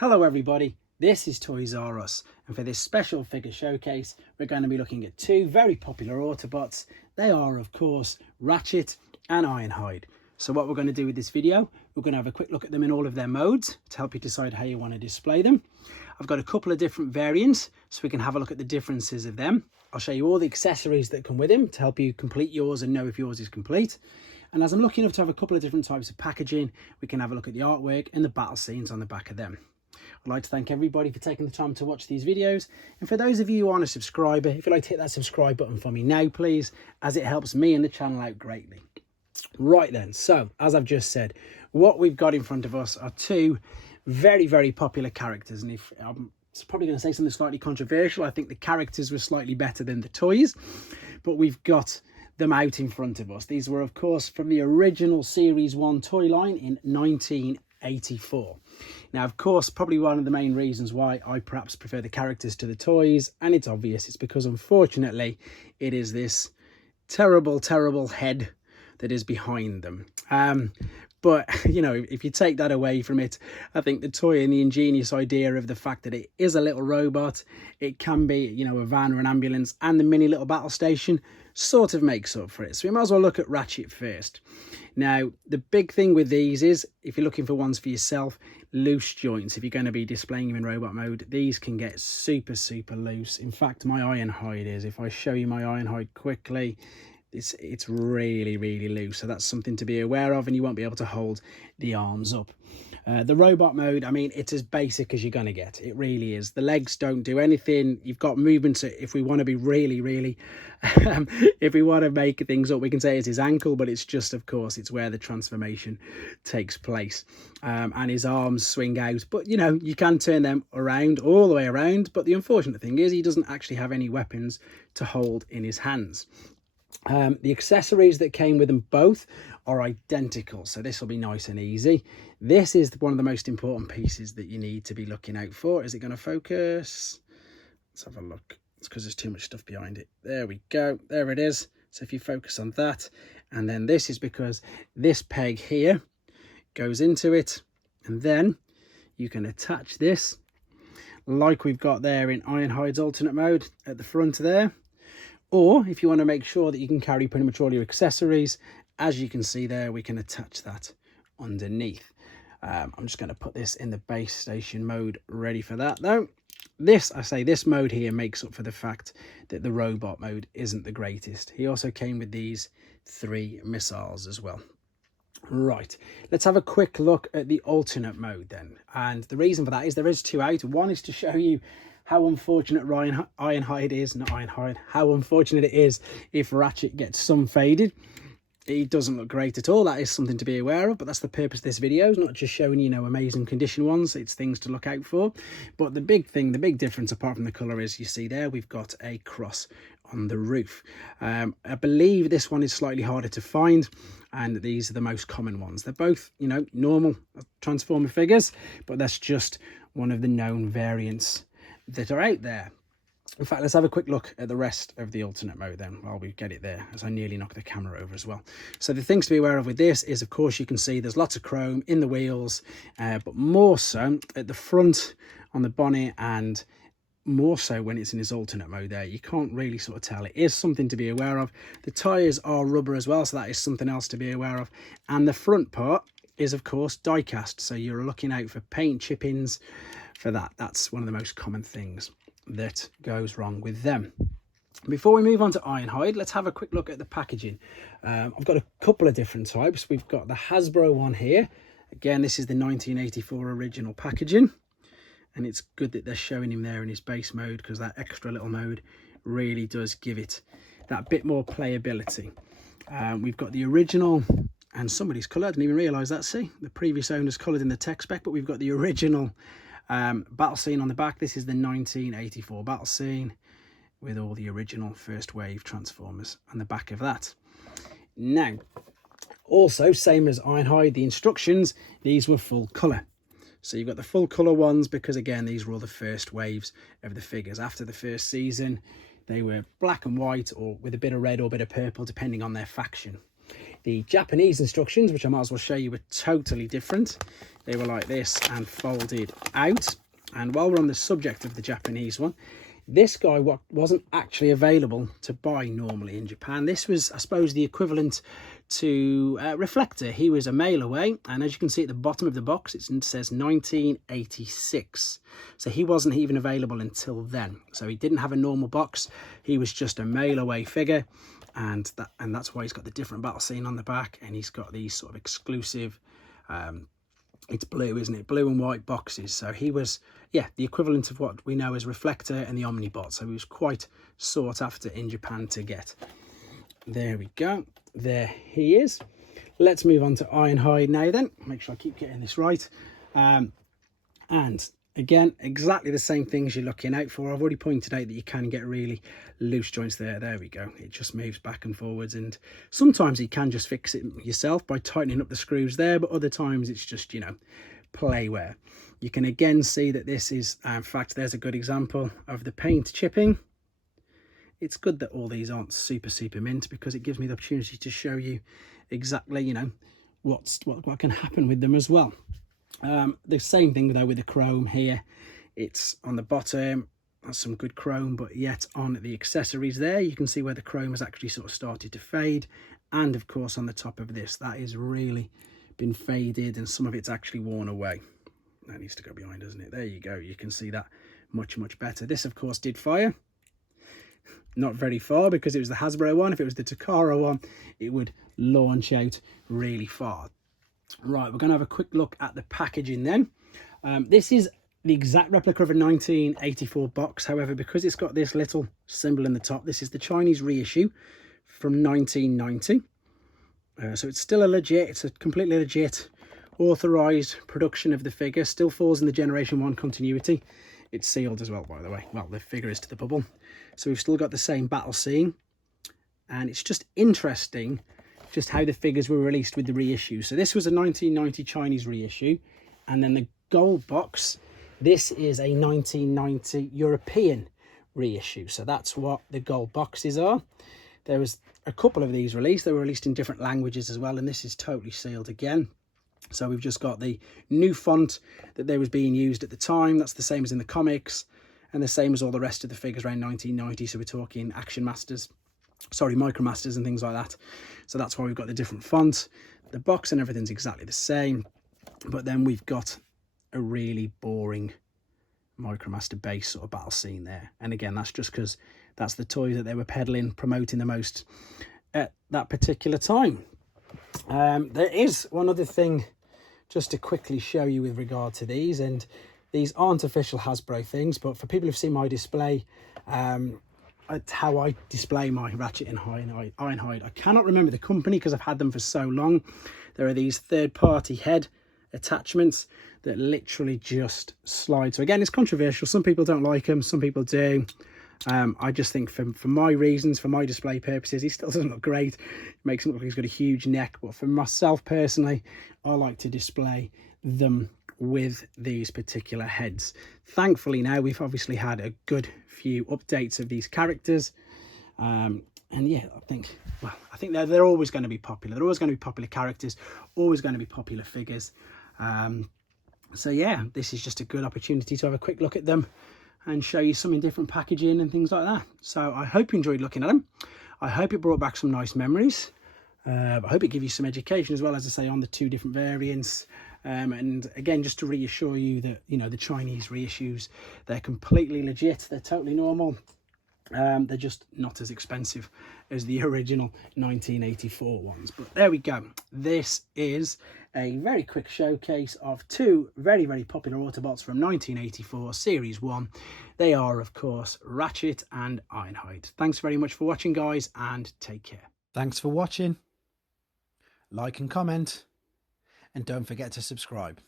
Hello everybody, this is Toys R Us, and for this special figure showcase we're going to be looking at two very popular Autobots. They are of course Ratchet and Ironhide. So what we're going to do with this video, we're going to have a quick look at them in all of their modes to help you decide how you want to display them. I've got a couple of different variants so we can have a look at the differences of them. I'll show you all the accessories that come with them to help you complete yours and know if yours is complete. And as I'm lucky enough to have a couple of different types of packaging, we can have a look at the artwork and the battle scenes on the back of them. I'd like to thank everybody for taking the time to watch these videos, and for those of you who aren't a subscriber, if you'd like to hit that subscribe button for me now please, as it helps me and the channel out greatly. Right then, so as I've just said, what we've got in front of us are two very popular characters, and if I'm probably going to say something slightly controversial, I think the characters were slightly better than the toys, but we've got them out in front of us. These were of course from the original Series 1 toy line in 1984. Now, of course, probably one of the main reasons why I perhaps prefer the characters to the toys, and it's obvious, it's because unfortunately it is this terrible head that is behind them. But, you know, if you take that away from it, I think the toy and the ingenious idea of the fact that it is a little robot, it can be, you know, a van or an ambulance, and the mini little battle station sort of makes up for it. So we might as well look at Ratchet first. Now, the big thing with these is, if you're looking for ones for yourself, loose joints. If you're going to be displaying them in robot mode, these can get super loose. In fact, my Ironhide is, if I show you my Ironhide quickly, it's really loose, so that's something to be aware of, and you won't be able to hold the arms up. The robot mode, I mean, it's as basic as you're going to get. It really is. The legs don't do anything. You've got movements. If we want to be really if we want to make things up, we can say it's his ankle, but it's just, of course, it's where the transformation takes place. And his arms swing out, but you know, you can turn them around, all the way around, but the unfortunate thing is he doesn't actually have any weapons to hold in his hands. The accessories that came with them both are identical, so this will be nice and easy. This is one of the most important pieces that you need to be looking out for. Is it going to focus? Let's have a look. It's because there's too much stuff behind it. There we go. There it is. So if you focus on that, and then this is because this peg here goes into it, and then you can attach this like we've got there in Ironhide's alternate mode at the front there. Or if you want to make sure that you can carry pretty much all your accessories, as you can see there, we can attach that underneath. I'm just going to put this in the base station mode, ready for that though. This mode here makes up for the fact that the robot mode isn't the greatest. He also came with these 3 missiles as well. Right, let's have a quick look at the alternate mode then. And the reason for that is there is 2 out. One is to show you how unfortunate Ironhide is, not Ironhide, how unfortunate it is if Ratchet gets sun faded. He doesn't look great at all. That is something to be aware of, but that's the purpose of this video. It's not just showing, you know, amazing condition ones, it's things to look out for. But the big thing, the big difference apart from the colour is, you see there, we've got a cross on the roof. I believe this one is slightly harder to find, and these are the most common ones. They're both, you know, normal Transformer figures, but that's just one of the known variants that are out there. In fact, let's have a quick look at the rest of the alternate mode then while we get it there, as I nearly knocked the camera over as well. So the things to be aware of with this is, of course, you can see there's lots of chrome in the wheels, but more so at the front on the bonnet, and more so when it's in its alternate mode there. You can't really sort of tell. It is something to be aware of. The tyres are rubber as well, so that is something else to be aware of. And the front part is, of course, die cast, so you're looking out for paint chippings for that. That's one of the most common things that goes wrong with them. Before we move on to Ironhide, let's have a quick look at the packaging. I've got a couple of different types. We've got the Hasbro one here. Again, this is the 1984 original packaging, and it's good that they're showing him there in his base mode, because that extra little mode really does give it that bit more playability. We've got the original, and somebody's coloured, I didn't even realise that. See, the previous owner's coloured in the tech spec, but we've got the original battle scene on the back. This is the 1984 battle scene with all the original first wave Transformers on the back of that. Now, also, same as Ironhide, the instructions, these were full colour. So you've got the full colour ones because, again, these were all the first waves of the figures. After the first season, they were black and white, or with a bit of red or a bit of purple, depending on their faction. The Japanese instructions, which I might as well show you, were totally different. They were like this and folded out. And while we're on the subject of the Japanese one, this guy wasn't actually available to buy normally in Japan. This was, I suppose, the equivalent to Reflector. He was a mail away, and as you can see at the bottom of the box, it says 1986. So he wasn't even available until then. So he didn't have a normal box. He was just a mail away figure, and that's why he's got the different battle scene on the back, and he's got these sort of exclusive it's blue, isn't it? Blue and white boxes. So he was, yeah, the equivalent of what we know as Reflector and the Omnibot. So he was quite sought after in Japan to get. There we go. There he is. Let's move on to Ironhide now then. Make sure I keep getting this right. And again, exactly the same things you're looking out for. I've already pointed out that you can get really loose joints there. There we go. It just moves back and forwards, and sometimes you can just fix it yourself by tightening up the screws there, but other times it's just, you know, playware. You can again see that this is, in fact, there's a good example of the paint chipping. It's good that all these aren't super mint, because it gives me the opportunity to show you exactly, you know, what can happen with them as well. The same thing though with the chrome here. It's on the bottom, that's some good chrome, but yet on the accessories there you can see where the chrome has actually sort of started to fade, and of course on the top of this, that is really been faded and some of it's actually worn away. That needs to go behind, doesn't it? There you go, you can see that much better. This of course did fire, not very far because it was the Hasbro one. If it was the Takara one, it would launch out really far. Right, we're going to have a quick look at the packaging then. This is the exact replica of a 1984 box. However, because it's got this little symbol in the top, this is the Chinese reissue from 1990. So it's still it's a completely legit authorized production of the figure. Still falls in the Generation 1 continuity. It's sealed as well, by the way. Well, the figure is to the bubble. So we've still got the same battle scene. And it's just interesting just how the figures were released with the reissue. So this was a 1990 Chinese reissue, and then the gold box, this is a 1990 European reissue. So that's what the gold boxes are. There was a couple of these released. They were released in different languages as well, and this is totally sealed again. So we've just got the new font that they was being used at the time. That's the same as in the comics, and the same as all the rest of the figures around 1990. So we're talking Action Masters, sorry, Micromasters and things like that. So that's why we've got the different font. The box and everything's exactly the same, but then we've got a really boring Micromaster base sort of battle scene there. And again, that's just because that's the toys that they were peddling, promoting the most at that particular time. There is one other thing just to quickly show you with regard to these, and these aren't official Hasbro things, but for people who've seen my display, how I display my Ratchet and Ironhide. I cannot remember the company because I've had them for so long. There are these third-party head attachments that literally just slide. So again, it's controversial. Some people don't like them, some people do. I just think for my reasons, for my display purposes, he still doesn't look great. It makes him look like he's got a huge neck. But for myself personally, I like to display them with these particular heads. Thankfully now we've obviously had a good few updates of these characters, and yeah, I think they're always going to be popular. They're always going to be popular characters, always going to be popular figures. So yeah, this is just a good opportunity to have a quick look at them and show you some in different packaging and things like that. So I hope you enjoyed looking at them. I hope it brought back some nice memories. I hope it gave you some education as well, as I say, on the two different variants. And again, just to reassure you that, you know, the Chinese reissues, they're completely legit. They're totally normal. They're just not as expensive as the original 1984 ones. But there we go. This is a very quick showcase of two very popular Autobots from 1984 Series 1. They are, of course, Ratchet and Ironhide. Thanks very much for watching, guys, and take care. Thanks for watching. Like and comment, and don't forget to subscribe.